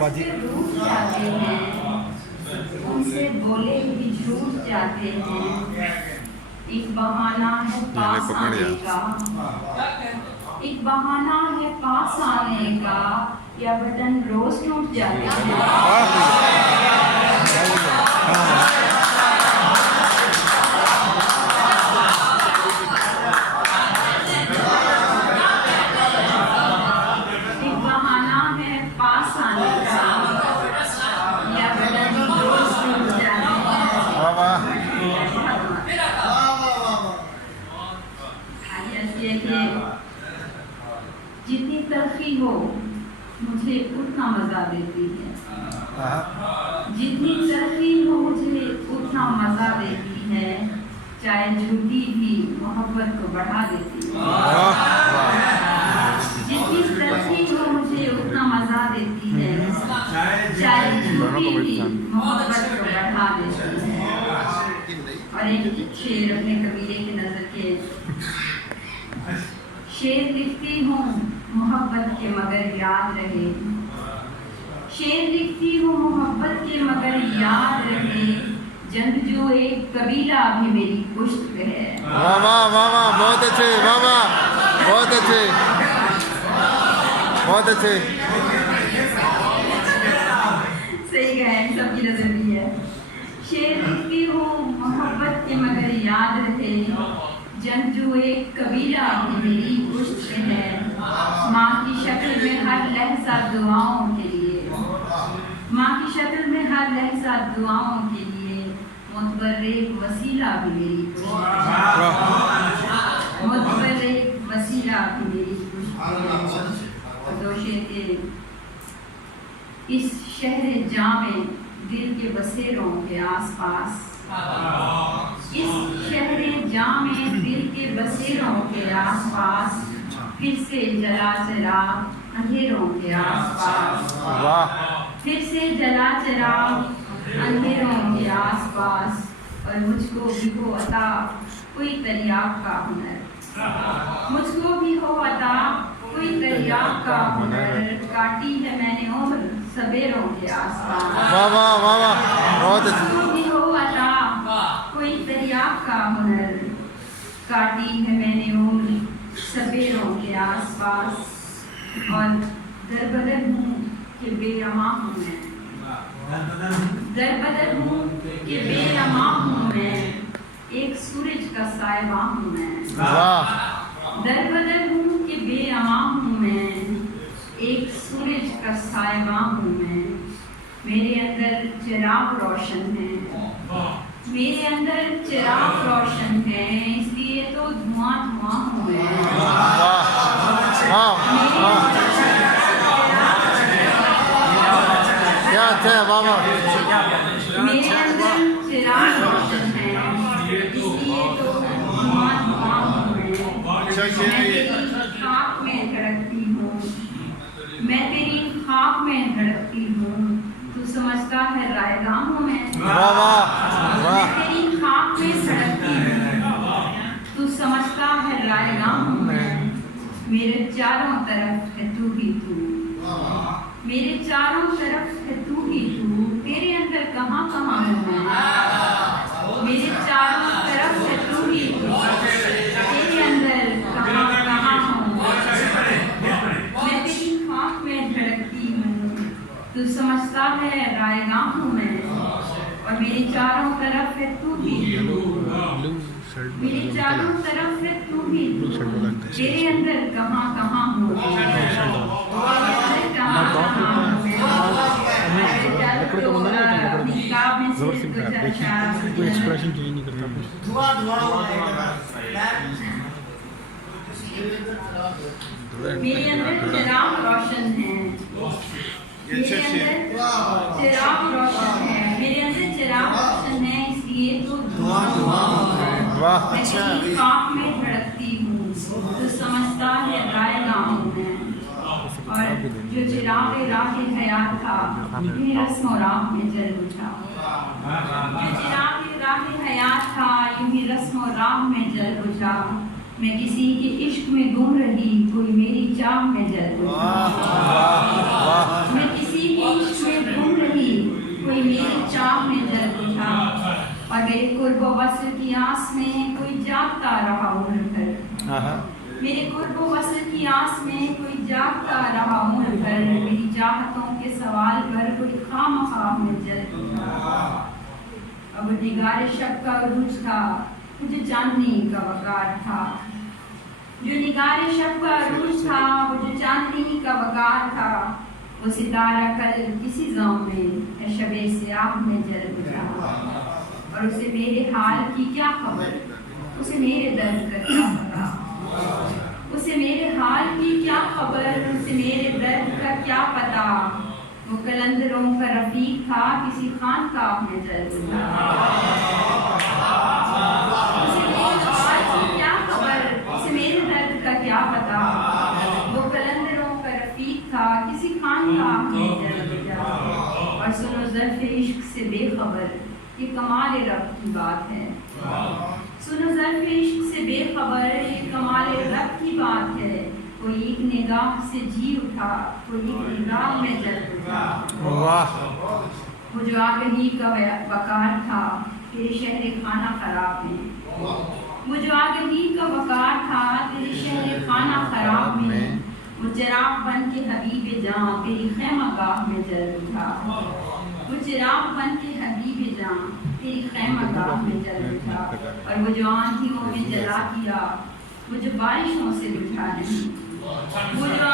बाजी रूठ जाते हैं, उनसे बोले भी झूठ जाते हैं। एक बहाना है पास आने का, एक बहाना है पास आने का, या बटन रोज टूट जाते हैं। जितनी तलखी हो मुझे उतना मजा देती है, जितनी तलखी हो मुझे उतना मजा देती है, चाहे झूठी भी मोहब्बत को बढ़ा देती है। जितनी तलखी हो मुझे उतना मजा देती है, चाहे झूठी भी मोहब्बत को बढ़ा देती है। और एक शेर अपने कबीले की नजर के, शेर लिखती हूँ मोहब्बत के मगर याद रहे, शेर लिखती हूँ मोहब्बत के मगर याद रहे, जंग जो एक कबीला भी मेरी पुश्त पे है। वाह वाह वाह वाह, बहुत अच्छे, वाह वाह, बहुत अच्छे, बहुत अच्छे। सही गए, सबकी नजर भी है। शेर लिखती हूँ मोहब्बत के मगर याद रहे, जंजू एक कबीला भी मेरी पुश्त पे है। माँ की शक्ल में हर लहजा दुआओं के लिए, माँ की शक्ल में हर लहजा दुआओं के लिए, मुतबर एक वसीला भी मेरी पुश्त पे है। मुतबर एक वसीला भी मेरी पुश्त पे है। दो शेर के, इस शहर जामे दिल के बसेरों के आसपास, इस शहर जामे दिल के बसेरों के आसपास, फिर से जला चिराग अंधेरों के आसपास, फिर से जला चिराग अंधेरों के आसपास। और मुझको भी हो अता कोई तरियाक का हुनर, मुझको भी हो अता कोई तरियाक का हुनर, काटी है मैंने उम्र सवेरों के आसपास। वाह वाह वाह वाह, बहुत अच्छे। भी हो अता कोई तरियाक का हुनर, काटी है मैंने उम्र सवेरों के आसपास। और दरबदर हूँ कि बेरमा हूँ मैं, दरबदर हूँ कि बेरमा हूँ मैं, एक सूरज का सायबा हूँ मैं। दरबदर हूँ कि बेरमा हूँ मैं, एक सूरज का सायबा हूँ मैं। मेरे अंदर चिराग रोशन है, मेरे अंदर चिराग रोशन है, इसलिए तो धुआं धुआं हूँ मैं। क्या अच्छा है, वाह वाह। मेरे अंदर चिराग रोशन है, इसलिए तो धुआं धुआं हूँ मैं। मैं तेरी खाक में धड़कती हूँ, मैं तेरी खाक में धड़कती हूँ, तू समझता है रायगा हूँ मैं। वाह वाह वाह। मैं तेरी खाक में धड़कती हूँ, तू समझता है रायगा हूँ मैं। मेरे चारों तरफ है तू ही तू, मेरे चारों तरफ है तू ही तू, तेरे अंदर कहाँ कहाँ हूँ मैं। मेरे चारों तरफ है तू ही तू, तेरे अंदर कहाँ कहाँ हूँ मैं। तेरी खाक में धड़कती हूँ, तू समझता है रायगा हूँ मैं। और मेरे चारों तरफ है तू ही तू, मेरे चारों तरफ है तू ही तू, तेरे अंदर कहाँ कहाँ हूँ कोई एक्सप्रेशन चेंज नहीं करता। मेरे अंदर चिराग रोशन है, मेरे अंदर चिराग रोशन है, मेरे अंदर चिराग रोशन है, इसलिए तो धुआं धुआं है। मैं तेरी खाक में धड़कती हूँ, तो समझता है रायगा हूँ मैं। और जो चिराग राह हयात था, ये रस्म राह में जल बुझा। जो चिराग राह हयात था, यूं रस्म राह में जल बुझा। मैं किसी के इश्क में गुम रही, कोई मेरी चाह में जल बुझा। मैं किसी के इश्क कुर्ब वस्ल की आस में कोई जागता रहा उम्र भर, मेरे कुर्ब वस्ल की आस में कोई जागता रहा उम्र भर, मेरी चाहतों के सवाल पर कोई खामखा में जल उठा। अब निगार शब का उरूज था, मुझे चांदनी का वकार था, जो निगार शब का अरूज था, वो जो चांदनी का वकार था, वो सितारा कल किसी गाँव में शबे से आग में जल उठा। और उसे मेरे हाल की क्या खबर, उसे मेरे दर्द का क्या पता, उसे मेरे हाल की क्या खबर, उसे मेरे दर्द का क्या पता। वो कलंदरों का रफीक था, किसी खानकाह में जल उठा। उसे मेरे हाल की क्या खबर, उसे मेरे दर्द का क्या पता। वो कलंदरों का रफीक था, किसी खानकाह में जल उठा। और सुनो ज़र्फ़ इश्क से बेखबर, ये कमाल रब की बात है। सुनो ज़र्फ़ इश्क से बेखबर, ये कमाल रब की बात है। कोई एक निगाह से जी उठा, कोई एक निगाह में जल उठा। वाह। वो जो आगही का वकार था तेरे शहर खाना खराब में, वो जो आगही का वकार था तेरे शहर खाना खराब में। वो चिराग बन के हबीब जां तेरी खैमागाह में जल उठा। वो चिराग बन के हबीब जां तेरी खैमागाह में जल उठा। और वो जो आंधियों में जला दिया, वो जो बारिशों से बुझा नहीं, वो जो